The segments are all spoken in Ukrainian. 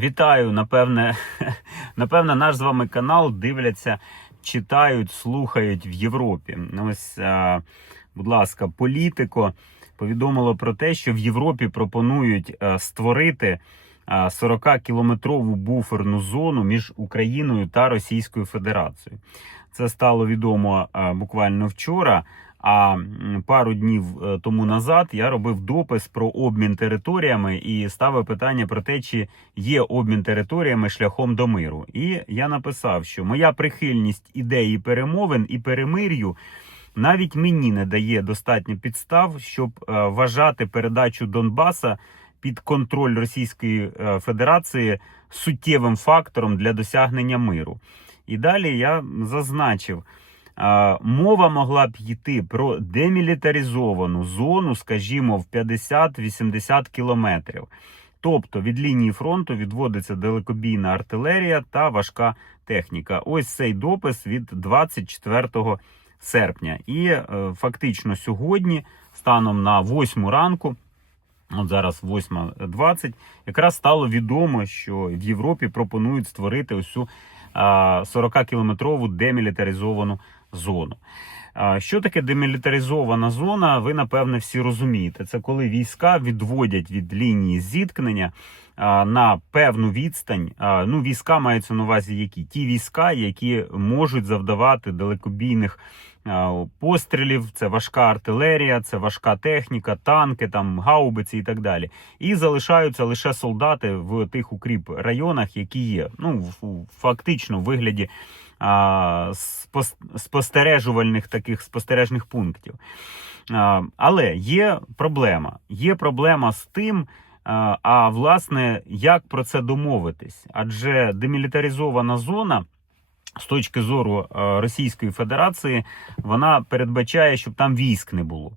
Вітаю, напевне, напевне, наш з вами канал дивляться, читають, слухають в Європі. Ось, будь ласка, політико повідомило про те, що в Європі пропонують створити 40-кілометрову буферну зону між Україною та Російською Федерацією. Це стало відомо буквально вчора. А пару днів е, тому назад я робив допис про обмін територіями і ставив питання про те, чи є обмін територіями шляхом до миру. І я написав, що моя прихильність ідеї перемовин і перемир'ю навіть мені не дає достатньо підстав, щоб е, вважати передачу Донбаса під контроль Російської е, Федерації суттєвим фактором для досягнення миру. І далі я зазначив. Мова могла б йти про демілітаризовану зону, скажімо, в 50-80 кілометрів. Тобто від лінії фронту відводиться далекобійна артилерія та важка техніка. Ось цей допис від 24 серпня. І е, фактично сьогодні, станом на 8 ранку, от зараз 8.20, якраз стало відомо, що в Європі пропонують створити ось цю 40-кілометрову демілітаризовану зону. Що таке демілітаризована зона? Ви напевне всі розумієте. Це коли війська відводять від лінії зіткнення на певну відстань. Ну, війська маються на увазі, які ті війська, які можуть завдавати далекобійних пострілів. Це важка артилерія, це важка техніка, танки, там гаубиці і так далі. І залишаються лише солдати в тих укріп районах, які є. Ну фактично в вигляді а, спостережувальних таких спостережних пунктів. А, Але є проблема. Є проблема з тим, а, власне, як про це домовитись? Адже демілітаризована зона. З точки зору Російської Федерації, вона передбачає, щоб там військ не було.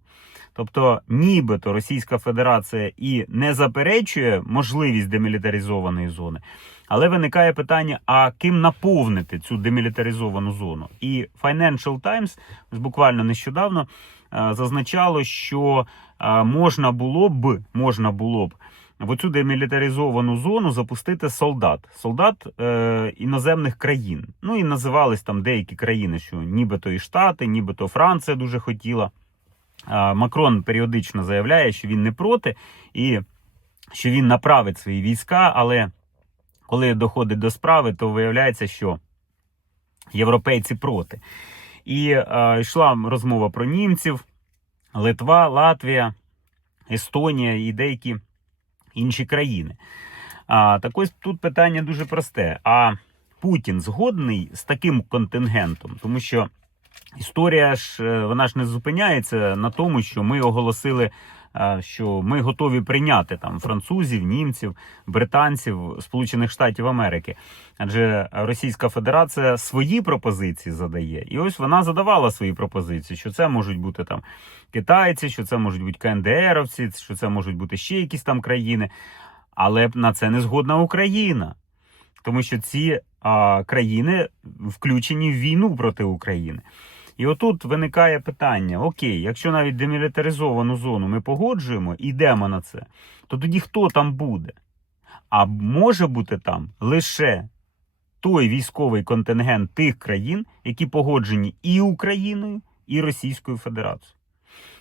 Тобто, нібито Російська Федерація і не заперечує можливість демілітаризованої зони, але виникає питання: а ким наповнити цю демілітаризовану зону? І Financial Times буквально нещодавно е, зазначало, що е, можна було б можна було б в оцю демілітаризовану зону запустити солдат, солдат е, іноземних країн. Ну і називались там деякі країни, що нібито і Штати, нібито Франція дуже хотіла. Макрон періодично заявляє, що він не проти і що він направить свої війська, але коли доходить до справи, то виявляється, що європейці проти. І е, йшла розмова про німців, Литва, Латвія, Естонія і деякі інші країни. А, так ось тут питання дуже просте. А Путін згодний з таким контингентом, тому що історія ж е, вона ж не зупиняється на тому, що ми оголосили, е, що ми готові прийняти там французів, німців, британців, Сполучених Штатів Америки. Адже Російська Федерація свої пропозиції задає, і ось вона задавала свої пропозиції, що це можуть бути там китайці, що це можуть бути КНДРовці, що це можуть бути ще якісь там країни. Але на це не згодна Україна, тому що ці а, країни включені в війну проти України. І отут виникає питання: окей, якщо навіть демілітаризовану зону ми погоджуємо і йдемо на це, то тоді хто там буде? А може бути там лише той військовий контингент тих країн, які погоджені і Україною, і Російською Федерацією.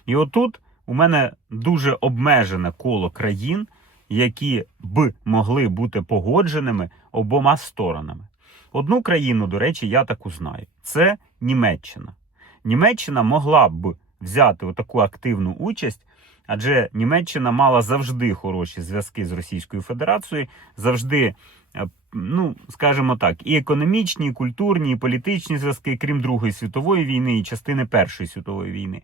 І отут у мене дуже обмежене коло країн, які б могли бути погодженими обома сторонами. Одну країну, до речі, я таку знаю. Це Німеччина. Німеччина могла б взяти таку активну участь, адже Німеччина мала завжди хороші зв'язки з Російською Федерацією, завжди, е, ну скажімо так, і економічні, і культурні, і політичні зв'язки, крім Другої світової війни і частини Першої світової війни.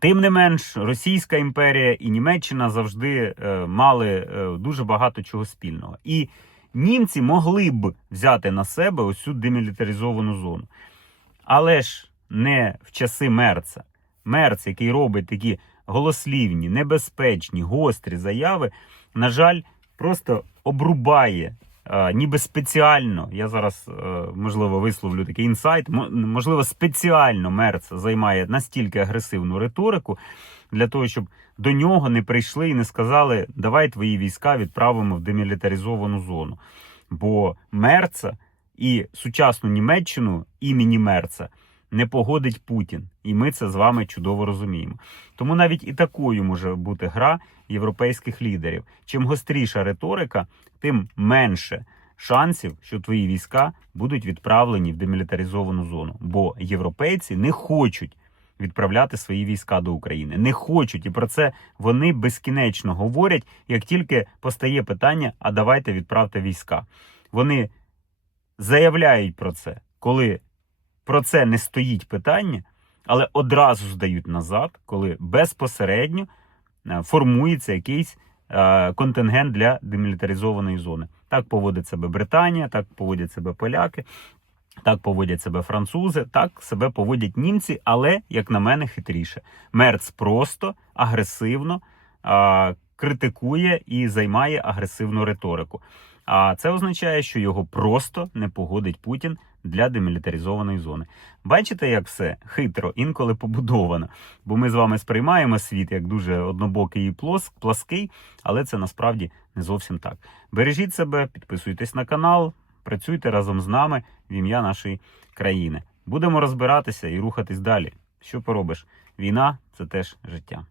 Тим не менш, Російська імперія і Німеччина завжди е, мали е, дуже багато чого спільного. І німці могли б взяти на себе цю демілітаризовану зону. Але ж не в часи Мерца. Мерц, який робить такі голослівні, небезпечні, гострі заяви, на жаль, просто обрубає ніби спеціально, я зараз е, можливо висловлю такий інсайт, мо- можливо, спеціально Мерц займає настільки агресивну риторику для того, щоб до нього не прийшли і не сказали, давай твої війська відправимо в демілітаризовану зону. Бо Мерца і сучасну Німеччину імені Мерца не погодить Путін, і ми це з вами чудово розуміємо. Тому навіть і такою може бути гра європейських лідерів. Чим гостріша риторика, тим менше шансів, що твої війська будуть відправлені в демілітаризовану зону. Бо європейці не хочуть відправляти свої війська до України, не хочуть, і про це вони безкінечно говорять, як тільки постає питання: а давайте відправте війська. Вони заявляють про це, коли про це не стоїть питання, але одразу здають назад, коли безпосередньо е, формується якийсь е, контингент для демілітаризованої зони. Так поводить себе Британія, так поводять себе поляки, так поводять себе французи, так себе поводять німці, але, як на мене, хитріше. Мерц просто агресивно е, критикує і займає агресивну риторику. А це означає, що його просто не погодить Путін для демілітаризованої зони. Бачите, як все хитро, інколи побудовано. Бо ми з вами сприймаємо світ як дуже однобокий і плос- плаский, але це насправді не зовсім так. Бережіть себе, підписуйтесь на канал, працюйте разом з нами в ім'я нашої країни. Будемо розбиратися і рухатись далі. Що поробиш? Війна це теж життя.